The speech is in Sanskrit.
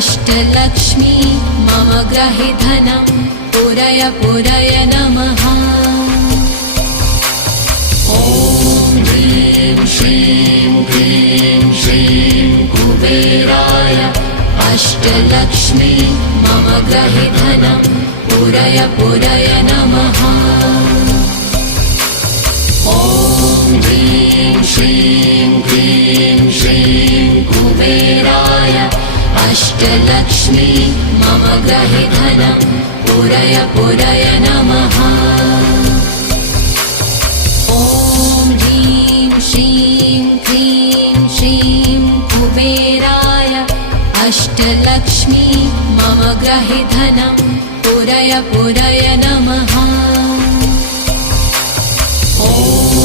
अष्टलक्ष्मी मम ग्रहे धनं पुरय पुरय नमः। ॐ ह्रीं श्रीं क्लीं श्रीं कुबेराय अष्टलक्ष्मी मम ग्रहे धनं पुरय पुरय नमः। ॐ ह्रीं श्रीं क्लीं श्रीं कुबेराय अष्टलक्ष्मी मम ग्रहे धनं पुरय पुरय नमः। ॐ ह्रीं श्रीं क्लीं श्रीं कुबेराय अष्टलक्ष्मी मम ग्रहे धनं पुरय पुरय नमः।